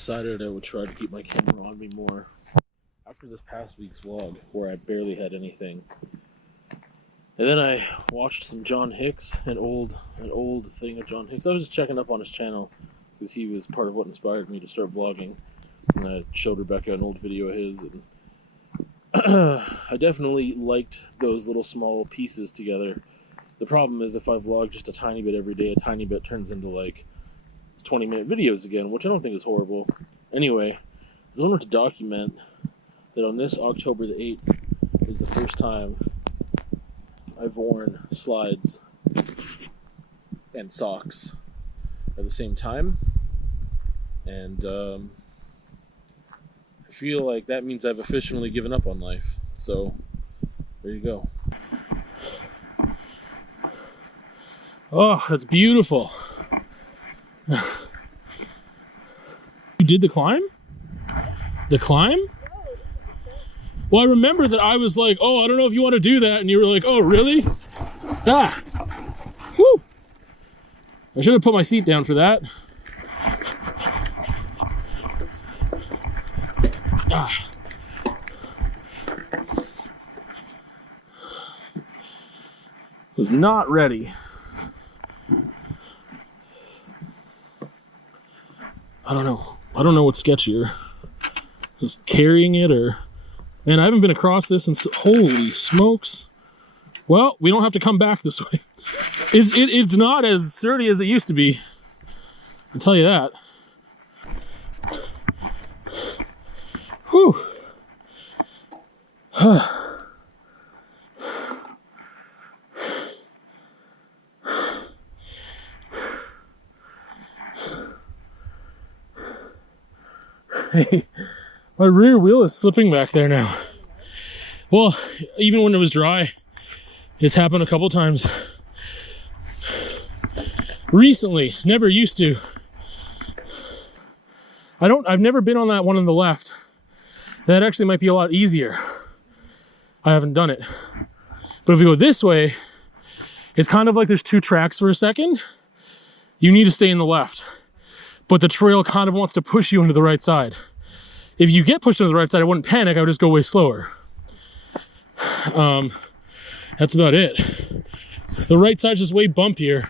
decided I would try to keep my camera on me more after this past week's vlog where I barely had anything. And then I watched some John Hicks, an old thing of John Hicks. I was just checking up on his channel because he was part of what inspired me to start vlogging. And I showed Rebecca an old video of his, and I definitely liked those little small pieces together. The problem is if I vlog just a tiny bit every day, a tiny bit turns into like 20-minute videos again, which I don't think is horrible. Anyway, I wanted to document that on this October the 8th is the first time I've worn slides and socks at the same time. And I feel like that means I've officially given up on life. So, there you go. Oh, that's beautiful. You did the climb? The climb? Well, I remember that I was like, oh, I don't know if you want to do that. And you were like, oh, really? Ah. Whew. I should have put my seat down for that. Ah. Was not ready. I don't know what's sketchier. Just carrying it or... Man, I haven't been across this and holy smokes. Well, we don't have to come back this way. It's not as sturdy as it used to be. I'll tell you that. Whew. Hey, my rear wheel is slipping back there now. Well, even when it was dry, it's happened a couple times. Recently, never used to. I've never been on that one on the left. That actually might be a lot easier. I haven't done it. But if you go this way, it's kind of like there's two tracks for a second. You need to stay in the left. But the trail kind of wants to push you into the right side. If you get pushed into the right side, I wouldn't panic, I would just go way slower. That's about it. The right side's just way bumpier.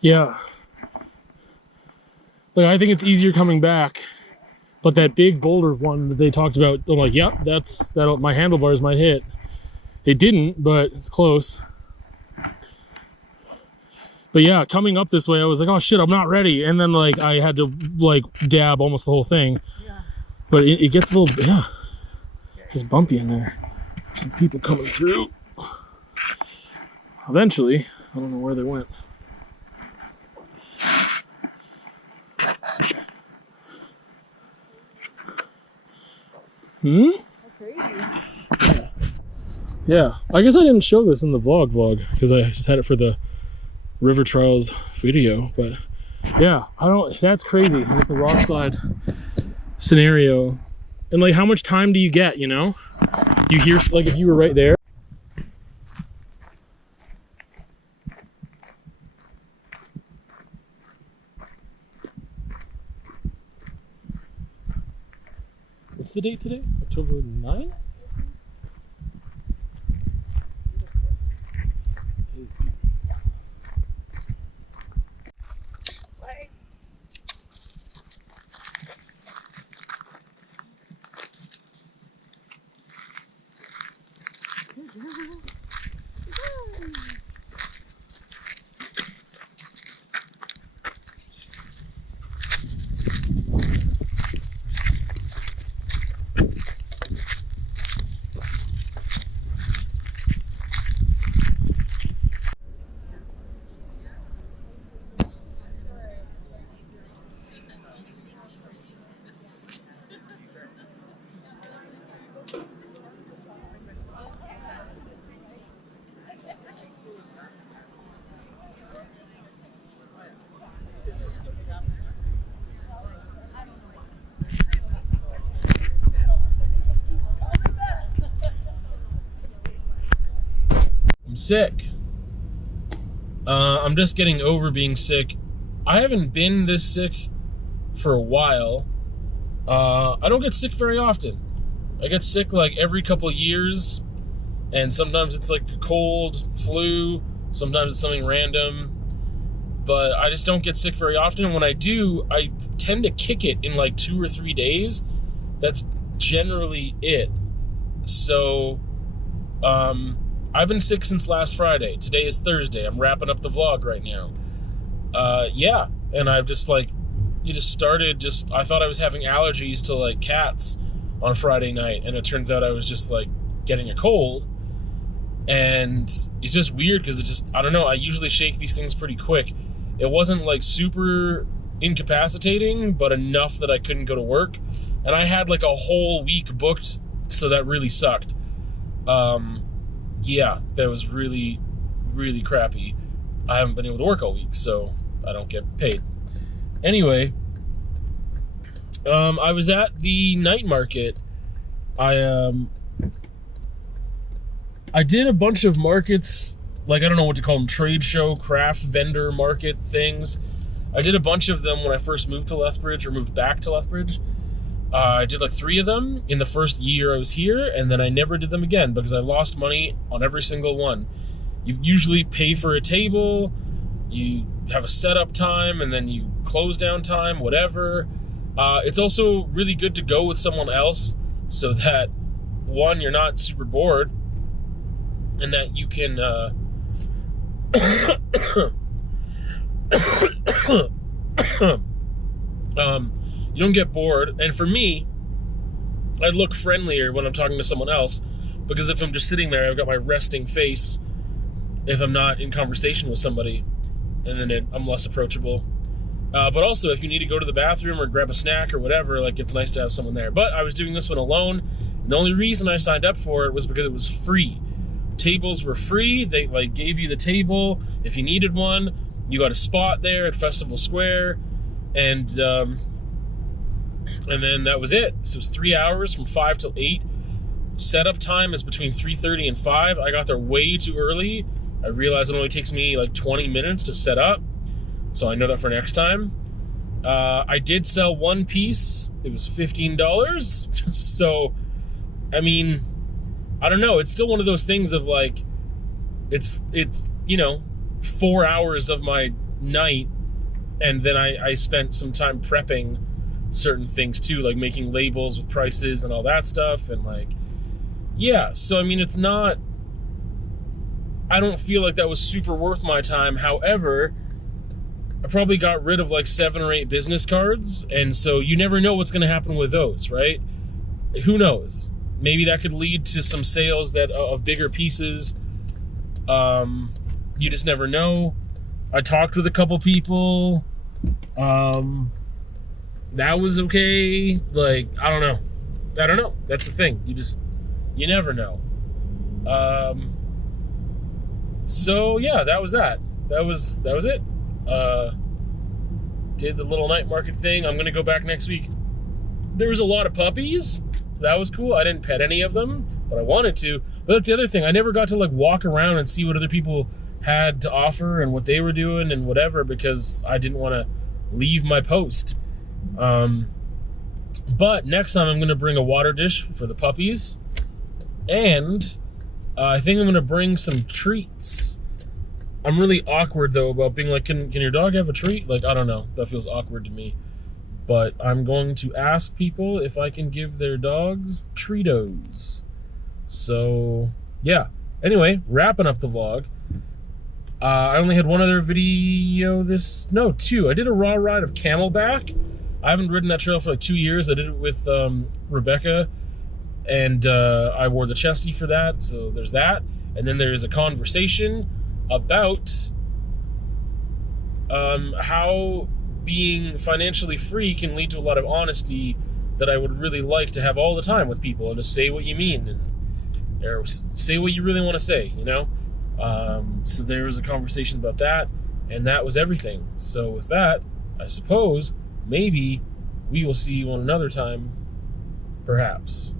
Yeah. Like, I think it's easier coming back, but that big boulder one that they talked about, I'm like, yep, that'll my handlebars might hit. It didn't, but it's close. But yeah, coming up this way, I was like, oh shit, I'm not ready. And then like I had to like dab almost the whole thing. Yeah. But it gets a little, yeah, it's bumpy in there. There's some people coming through. Eventually, I don't know where they went. That's crazy. Yeah. I guess I didn't show this in the vlog because I just had it for the River Trials video, but yeah, that's crazy with the Rockslide scenario. And like, how much time do you get, you know? You hear, like, if you were right there. What's the date today? October 9th? It is beautiful. sick. I'm just getting over being sick. I haven't been this sick for a while. I don't get sick very often. I get sick like every couple of years, and sometimes it's like a cold, flu, sometimes it's something random, but I just don't get sick very often, and when I do, I tend to kick it in like 2 or 3 days. That's generally it. So, I've been sick since last Friday. Today is Thursday. I'm wrapping up the vlog right now. Yeah, and I've just like, I thought I was having allergies to like cats on Friday night, and it turns out I was just like getting a cold, and it's just weird because I don't know, I usually shake these things pretty quick. It wasn't like super incapacitating, but enough that I couldn't go to work, and I had like a whole week booked, so that really sucked. Yeah, that was really, really crappy. I haven't been able to work all week, so I don't get paid. Anyway, I was at the night market. I did a bunch of markets, like, I don't know what to call them, trade show, craft vendor market things. I did a bunch of them when I first moved to Lethbridge, or moved back to Lethbridge. I did like 3 of them in the first year I was here, and then I never did them again because I lost money on every single one. You usually pay for a table, you have a setup time, and then you close down time, whatever. It's also really good to go with someone else so that, one, you're not super bored, and that you can you don't get bored. And for me, I look friendlier when I'm talking to someone else, because if I'm just sitting there, I've got my resting face if I'm not in conversation with somebody, and then I'm less approachable. But also, if you need to go to the bathroom or grab a snack or whatever, like, it's nice to have someone there. But I was doing this one alone, and the only reason I signed up for it was because it was free. Tables were free. They like gave you the table. If you needed one, you got a spot there at Festival Square, and then that was it. So it was 3 hours from 5 till 8. Setup time is between 3:30 and 5. I got there way too early. I realized it only takes me like 20 minutes to set up, so I know that for next time. I did sell one piece. It was $15. So, I mean, I don't know. It's still one of those things of like, it's 4 hours of my night, and then I spent some time prepping certain things too, like making labels with prices and all that stuff, and like, yeah. So I mean, it's not, I don't feel like that was super worth my time. However, I probably got rid of like 7 or 8 business cards, and so you never know what's going to happen with those, right? Who knows? Maybe that could lead to some sales that of bigger pieces. You just never know. I talked with a couple people. That was okay. Like, I don't know. That's the thing. You never know. So yeah, that was that. That was it. Did the little night market thing. I'm gonna go back next week. There was a lot of puppies, so that was cool. I didn't pet any of them, but I wanted to. But that's the other thing. I never got to like walk around and see what other people had to offer and what they were doing and whatever, because I didn't want to leave my post. But next time I'm going to bring a water dish for the puppies, and I think I'm going to bring some treats. I'm really awkward though about being like, can your dog have a treat? Like, I don't know, that feels awkward to me. But I'm going to ask people if I can give their dogs Treatos. So yeah, anyway, wrapping up the vlog. I only had one other video 2. I did a raw ride of Camelback. I haven't ridden that trail for like 2 years. I did it with Rebecca, and I wore the chesty for that, so there's that. And then there's a conversation about how being financially free can lead to a lot of honesty that I would really like to have all the time with people, and to say what you mean, or say what you really want to say, you know? So there was a conversation about that, and that was everything. So with that, I suppose maybe we will see you on another time, perhaps.